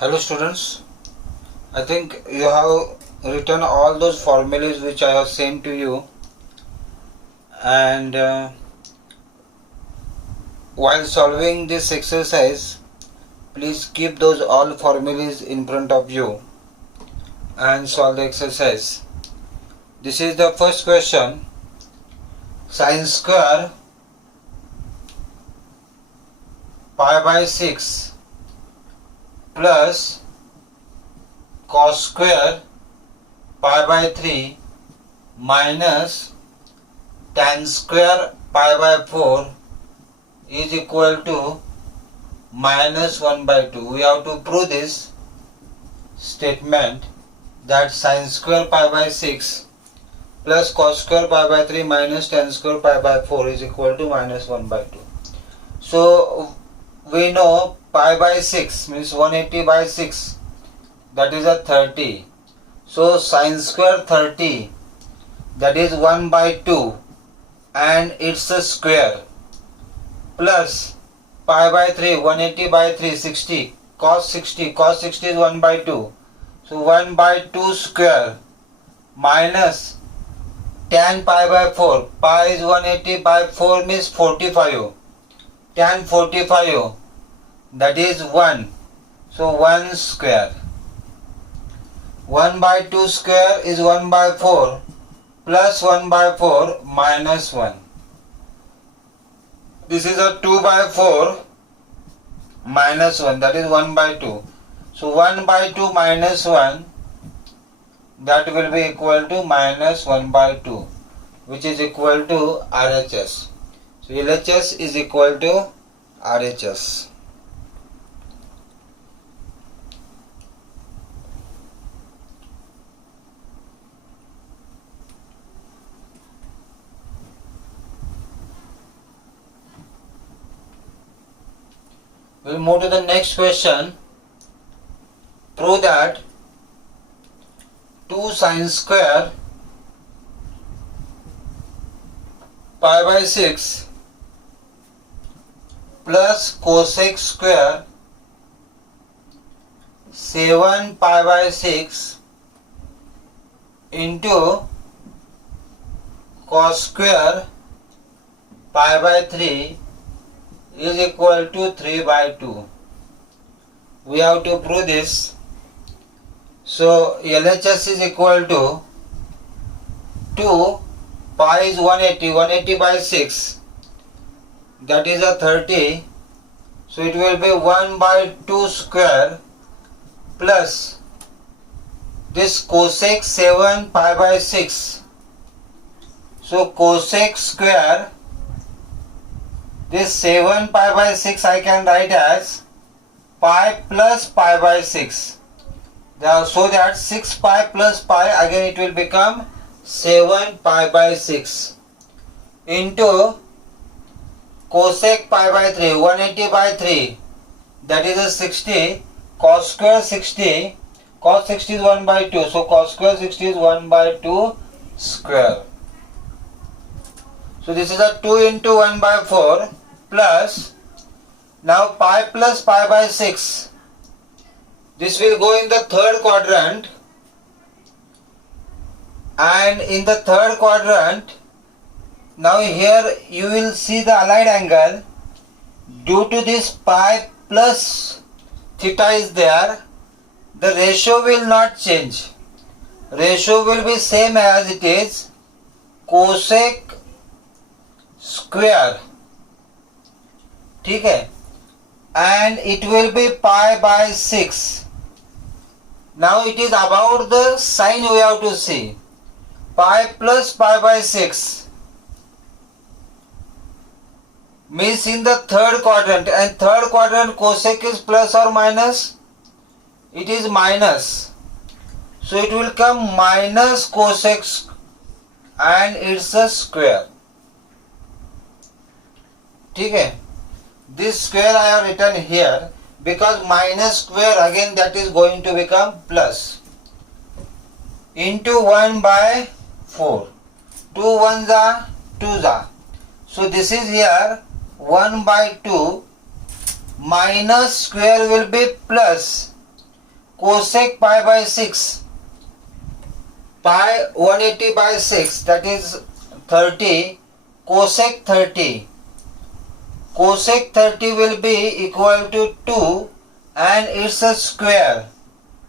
Hello students, I think you have written all those formulas which I have sent to you, and while solving this exercise please keep those all formulas in front of you and solve the exercise. This is the first question. Sin square pi by 6 plus cos square pi by 3 minus tan square pi by 4 is equal to minus 1 by 2. We have to prove this statement that sin square pi by 6 plus cos square pi by 3 minus tan square pi by 4 is equal to minus 1 by 2. So we know pi by 6 means 180 by 6, that is a 30. So sin square 30, that is 1 by 2 and it's a square, plus pi by 3, 180 by 3, 60, cos 60 is 1 by 2. So 1 by 2 square minus tan pi by 4, pi is 180 by 4 means 45, tan 45, that is 1, so 1 square. 1 by 2 square is 1 by 4 plus 1 by 4 minus 1. This is a 2 by 4 minus 1, that is 1 by 2. So 1 by 2 minus 1, that will be equal to minus 1 by 2, which is equal to RHS. So LHS is equal to RHS. We'll move to the next question. Prove that 2 sin square pi by 6 plus cosec square 7 pi by 6 into cos square pi by 3 is equal to 3 by 2. We have to prove this. So LHS is equal to 2, pi is 180 by 6, that is a 30. So it will be 1 by 2 square plus this cosec 7 pi by 6. So cosec square, this 7 pi by 6 I can write as pi plus pi by 6. So that 6 pi plus pi, again it will become 7 pi by 6 into cosec pi by 3, 180 by 3, that is a 60, cos square 60, cos 60 is 1 by 2, so cos square 60 is 1 by 2 square. So this is a 2 into 1 by 4 plus, now pi plus pi by 6, this will go in the third quadrant, and in the third quadrant, now here you will see the allied angle. Due to this pi plus theta is there, the ratio will not change. Ratio will be same as it is cosec square, ठीक है, and it will be pi by 6. Now it is about the sign we have to see. Pi plus pi by 6 means in the third quadrant, and third quadrant cosec is plus or minus? It is minus. So it will come minus cosec and it's a square. ठीक है? This square I have written here because minus square, again that is going to become plus, into 1 by 4. 2 1s are 2s are. So this is here 1 by 2 minus square will be plus cosec pi by 6, pi 180 by 6, that is 30, cosec 30. Cosec 30 will be equal to 2 and it's a square,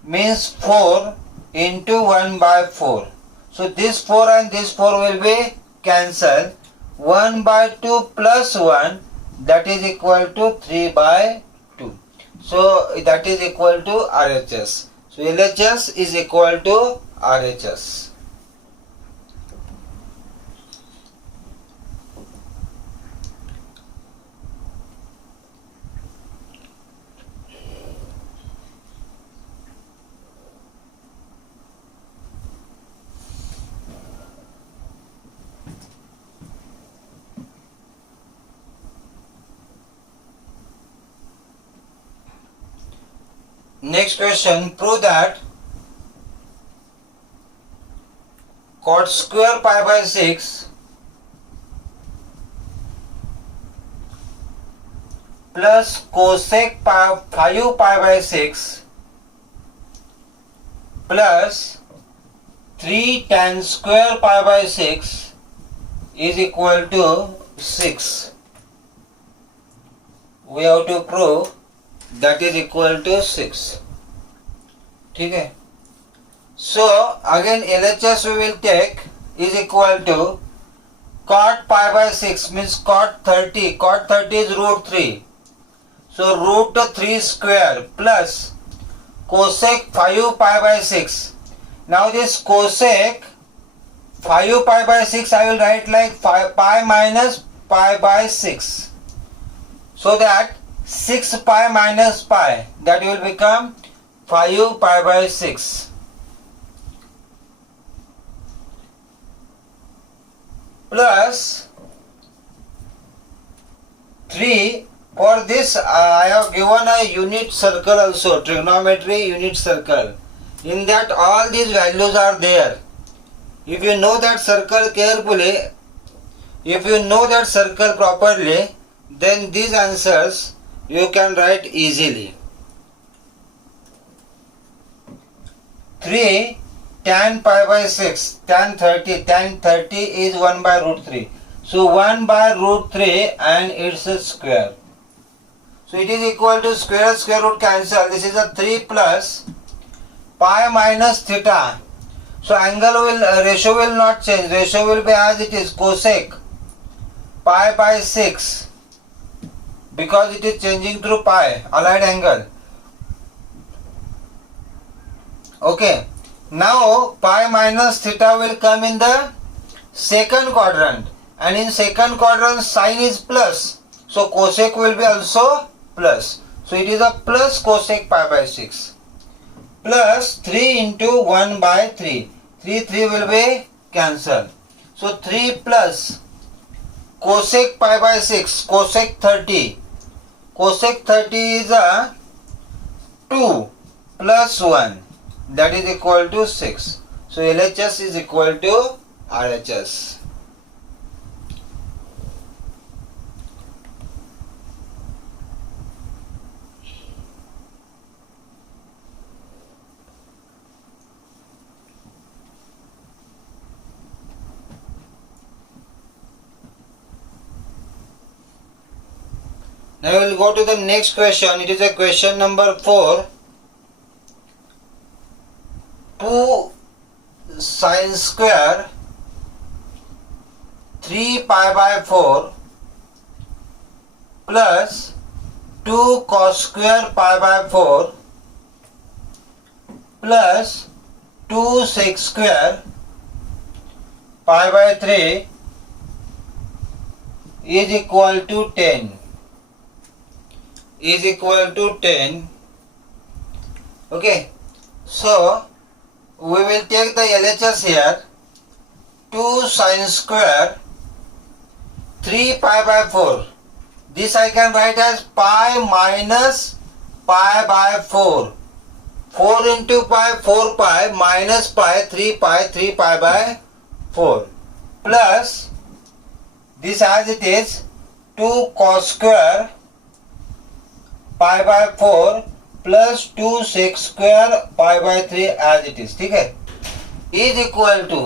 means 4 into 1 by 4. So this 4 and this 4 will be cancelled. 1 by 2 plus 1, that is equal to 3 by 2. So that is equal to RHS. So LHS is equal to RHS. Next question, prove that cot square pi by 6 plus cosec pi 5 pi by 6 plus 3 tan square pi by 6 is equal to 6. We have to prove that is equal to 6. Okay. So again LHS we will take is equal to cot pi by 6 means cot 30. Cot 30 is root 3. So root 3 square plus cosec 5 pi by 6. Now this cosec 5 pi by 6 I will write like pi minus pi by 6. So that 6 pi minus pi, that will become 5 pi by 6 plus 3. For this I have given a unit circle also, trigonometry unit circle. In that all these values are there. If you know that circle carefully, if you know that circle properly, then these answers you can write easily. 3 tan pi by 6, tan 30 is 1 by root 3. So 1 by root 3 and it's a square. So it is equal to square root cancel. This is a 3 plus pi minus theta. So angle will, ratio will not change. Ratio will be as it is, cosec pi by 6. Because it is changing through pi, allied angle. Okay. Now pi minus theta will come in the second quadrant, and in second quadrant sign is plus. So cosec will be also plus. So it is a plus cosec pi by 6 plus 3 into 1 by 3. 3 will be cancelled. So 3 plus cosec pi by 6, cosec 30. Cosec 30 is a 2 plus 1, that is equal to 6. So LHS is equal to RHS. Now we will go to the next question. It is a question number 4. 2 sin square 3 pi by 4 plus 2 cos square pi by 4 plus 2 sec square pi by 3 is equal to 10. Is equal to 10. Okay. So we will take the LHS here. 2 sin square 3 pi by 4. This I can write as pi minus pi by 4. 4 into pi, 4 pi minus pi, 3 pi by 4. Plus this as it is 2 cos square pi by 4 plus 2 sec square pi by 3 as it is. ठीक है, is equal to,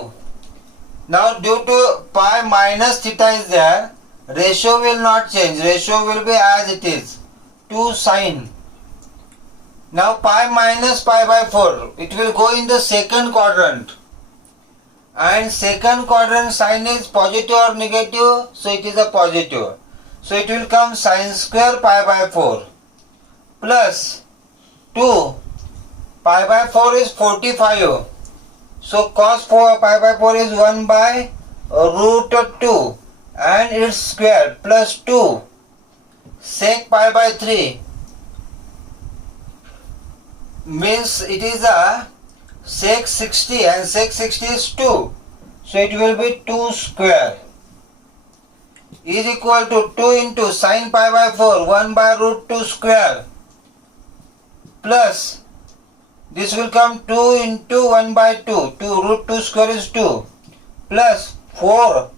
now due to pi minus theta is there, ratio will not change, ratio will be as it is, 2 sin. Now pi minus pi by 4, it will go in the second quadrant, and second quadrant sign is positive or negative, so it is a positive. So it will come sin square pi by 4 plus 2 pi by 4 is 45. So cos 4 pi by 4 is 1 by root 2 and its square plus 2 sec pi by 3 means it is a sec 60 and sec 60 is 2. So it will be 2 square is equal to 2 into sin pi by 4 1 by root 2 square plus this will come 2 into 1 by 2, 2 root 2 square is 2 plus 4,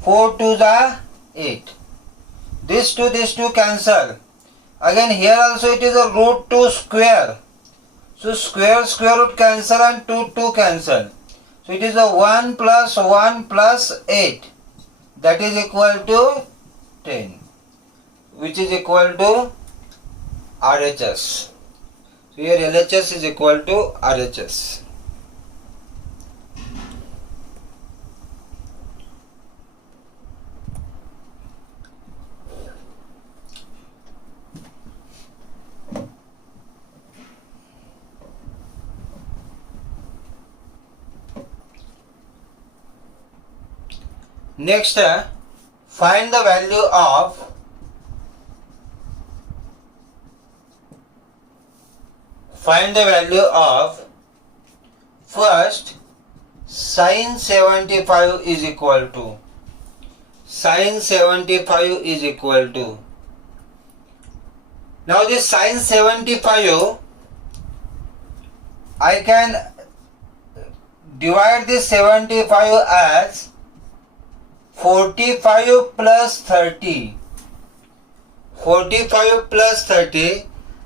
4 2s are 8. This 2 cancel. Again here also it is a root 2 square. So square root cancel and 2 cancel. So it is a 1 plus 8. That is equal to 10, which is equal to RHS. So here LHS is equal to RHS. Next, find the value of first sin 75 is equal to now this sin 75 I can divide this 75 as 45 plus 30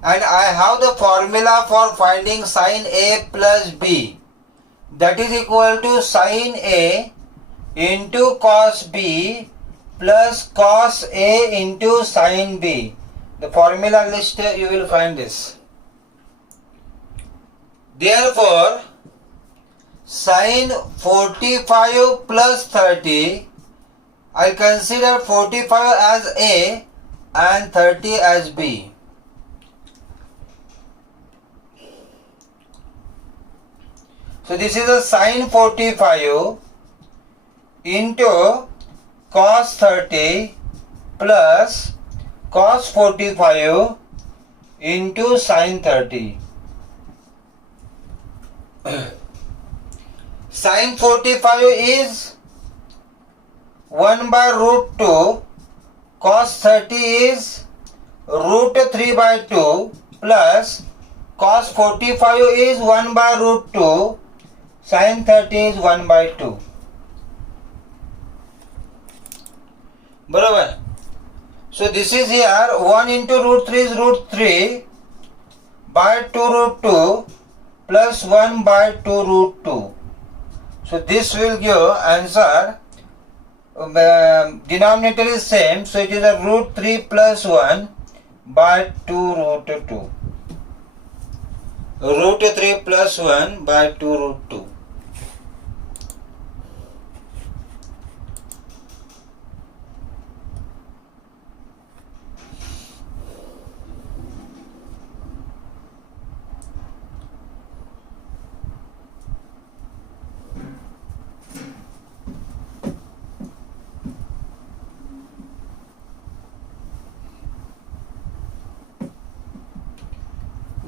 and I have the formula for finding sin A plus B, that is equal to sin A into cos B plus cos A into sin B. The formula list you will find this. Therefore sin 45 plus 30, I consider 45 as A and 30 as B. So this is a sin 45 into cos 30 plus cos 45 into sin 30. Sin 45 is 1 by root 2, cos 30 is root 3 by 2 plus cos 45 is 1 by root 2, sin 30 is 1 by 2. बरोबर. So this is here 1 into root 3 is root 3 by 2 root 2 plus 1 by 2 root 2. So this will give answer. Denominator is same, so it is a root 3 plus 1 by 2 root 2. Root 3 plus 1 by 2 root 2.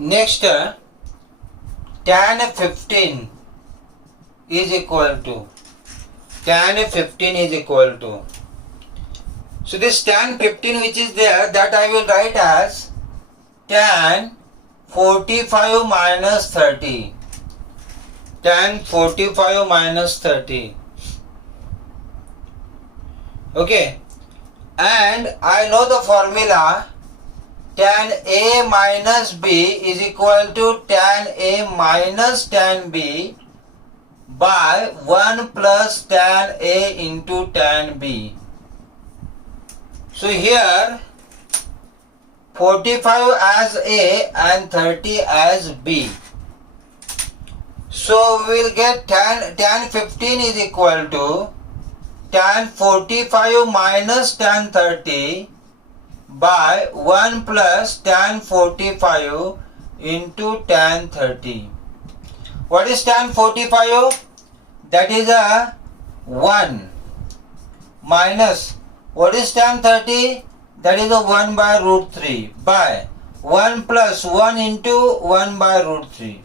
Next, tan 15 is equal to so this tan 15 which is there, that I will write as tan 45 minus 30. Tan 45 minus 30. Okay, and I know the formula tan A minus B is equal to tan A minus tan B by 1 plus tan A into tan B. So here 45 as A and 30 as B. So we will get tan 15 is equal to tan 45 minus tan 30 by 1 plus tan 45 into tan 30. What is tan 45? That is a 1 minus what is tan 30? That is a 1 by root 3 by 1 plus 1 into 1 by root 3.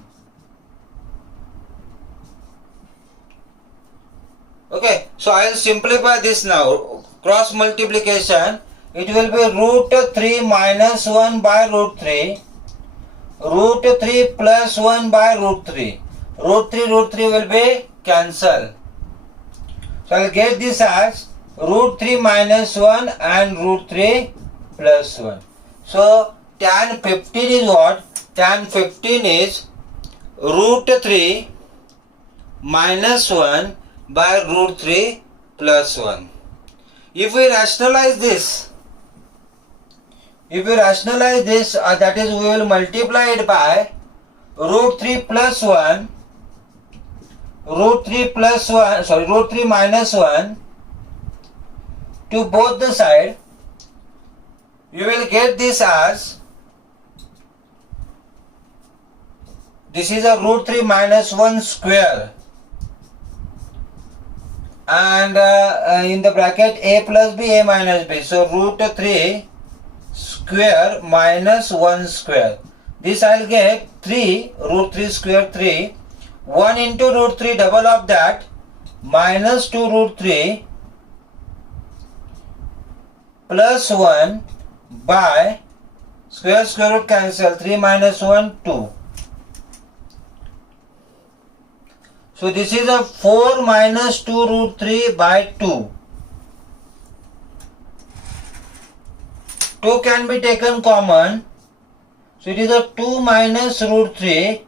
Okay, so I will simplify this now. Cross multiplication, it will be root 3 minus 1 by root 3, root 3 plus 1 by root 3. Root 3 will be cancelled. So I will get this as root 3 minus 1 and root 3 plus 1. So tan 15 is what? Tan 15 is root 3 minus 1 by root 3 plus 1. If we rationalize this, that is we will multiply it by root 3 plus 1, root 3 minus 1 to both the side. You will get this as, this is a root 3 minus 1 square, and in the bracket a plus b, a minus b. So root 3 square minus 1 square. This I will get 3, root 3 square 3, 1 into root 3 double of that, minus 2 root 3 plus 1 by square root cancel, 3 minus 1, 2. So this is a 4 minus 2 root 3 by 2. 2 can be taken common. So it is a 2 minus root 3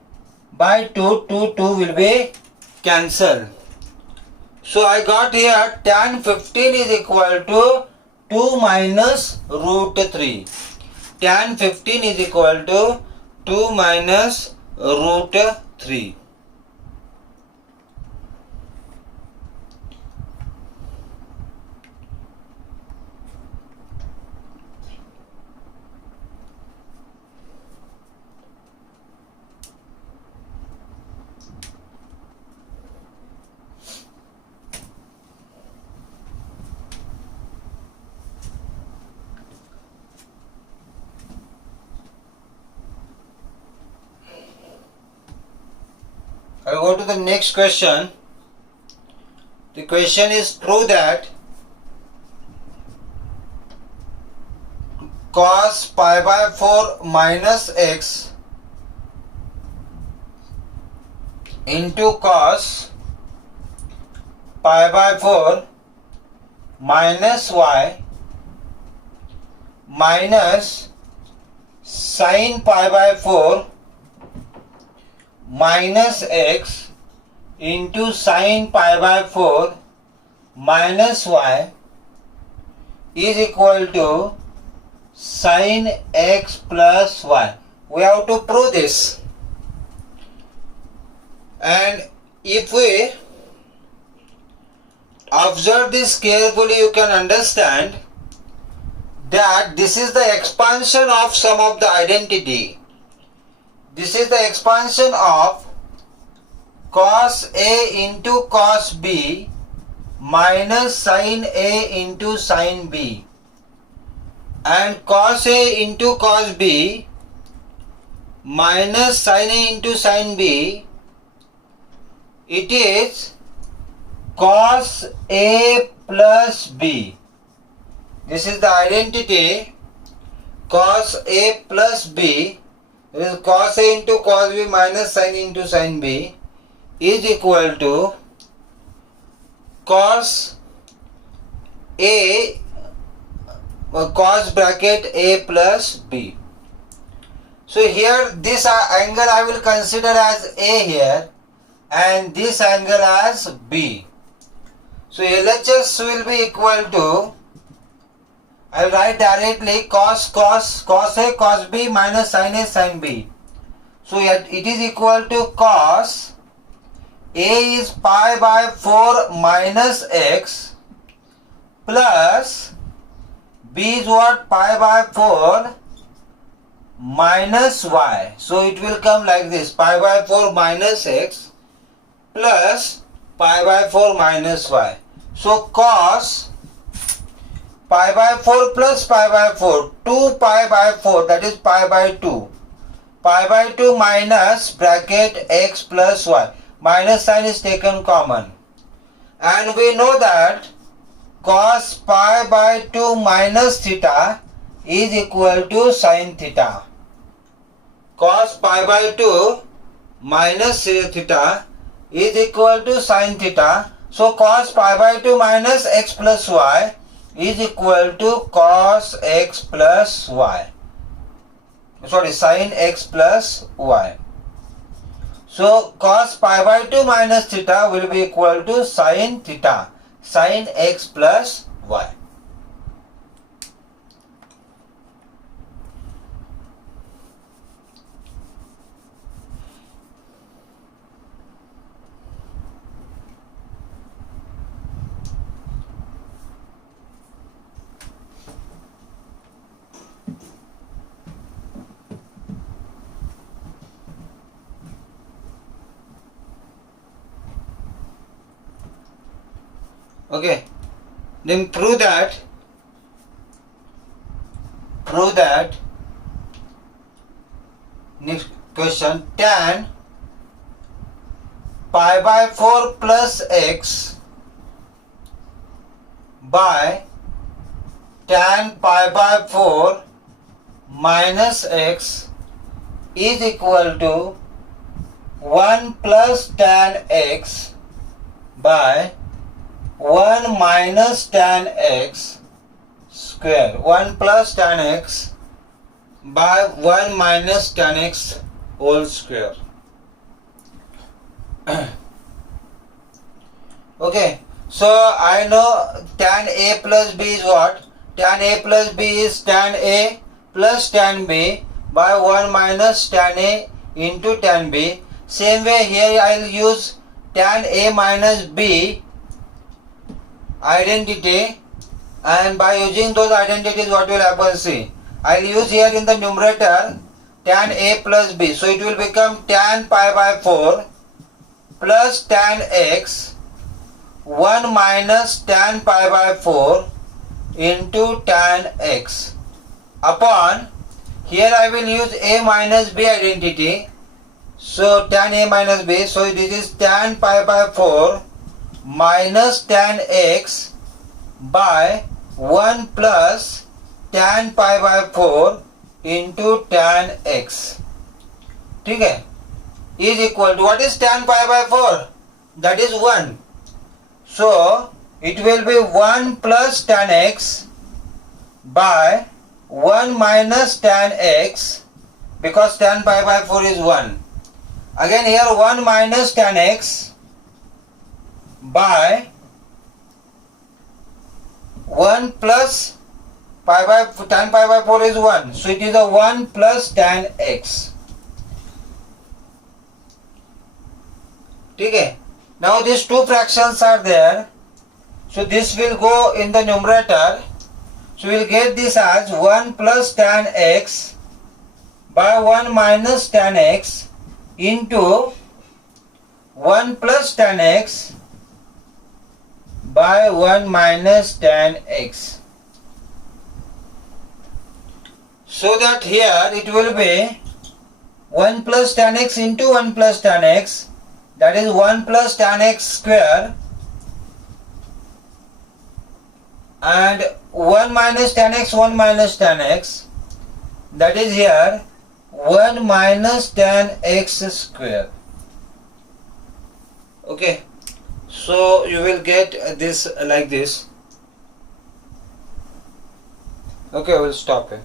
by 2, 2 will be cancelled. So I got here tan 15 is equal to 2 minus root 3. Tan 15 is equal to 2 minus root 3. I will go to the next question. The question is, prove that cos pi by 4 minus x into cos pi by 4 minus y minus sin pi by 4 minus x into sin pi by 4 minus y is equal to sin x plus y. We have to prove this, and if we observe this carefully, you can understand that this is the expansion of sum of the identity. This is the expansion of cos A into cos B minus sin A into sin B, and cos A into cos B minus sin A into sin B, it is cos A plus B. This is the identity cos A plus B. This is cos A into cos B minus sin into sin B is equal to cos A, cos bracket A plus B. So here this angle I will consider as A here and this angle as B. So LHS will be equal to, I will write directly cos A cos B minus sin A sin B. So it is equal to cos A is pi by 4 minus x plus B is what? Pi by 4 minus y. So it will come like this, pi by 4 minus x plus pi by 4 minus y. So cos pi by 4 plus pi by 4, 2 pi by 4, that is pi by 2. Pi by 2 minus bracket x plus y. Minus sign is taken common. And we know that cos pi by 2 minus theta is equal to sin theta. Cos pi by 2 minus theta is equal to sin theta. So cos pi by 2 minus x plus y is equal to cos x plus y. Sorry, sin x plus y. So cos pi by 2 minus theta will be equal to sin theta, sin x plus y. Okay, then prove that next question, tan pi by 4 plus x by tan pi by 4 minus x is equal to 1 plus tan x by 1 minus tan x square. 1 plus tan x by 1 minus tan x whole square. Okay, so I know tan A plus B is what? Tan A plus B is tan A plus tan B by 1 minus tan A into tan B. Same way here I will use tan A minus B identity, and by using those identities what will happen? See, I will use here in the numerator tan A plus B. So it will become tan pi by 4 plus tan x 1 minus tan pi by 4 into tan x upon, here I will use A minus B identity. So tan A minus B, so this is tan pi by 4 minus tan x by 1 plus tan pi by 4 into tan x. Okay, is equal to, what is tan pi by 4? That is 1. So it will be 1 plus tan x by 1 minus tan x, because tan pi by 4 is 1. Again here 1 minus tan x by 1 plus tan pi by 4 is 1. So it is a 1 plus tan x. Okay. Now these two fractions are there. So this will go in the numerator. So we will get this as 1 plus tan x by 1 minus tan x into 1 plus tan x by 1 minus tan x. So that here it will be 1 plus tan x into 1 plus tan x, that is 1 plus tan x square, and 1 minus tan x, 1 minus tan x, that is here 1 minus tan x square. Okay, so you will get this like this. Okay, I will stop it.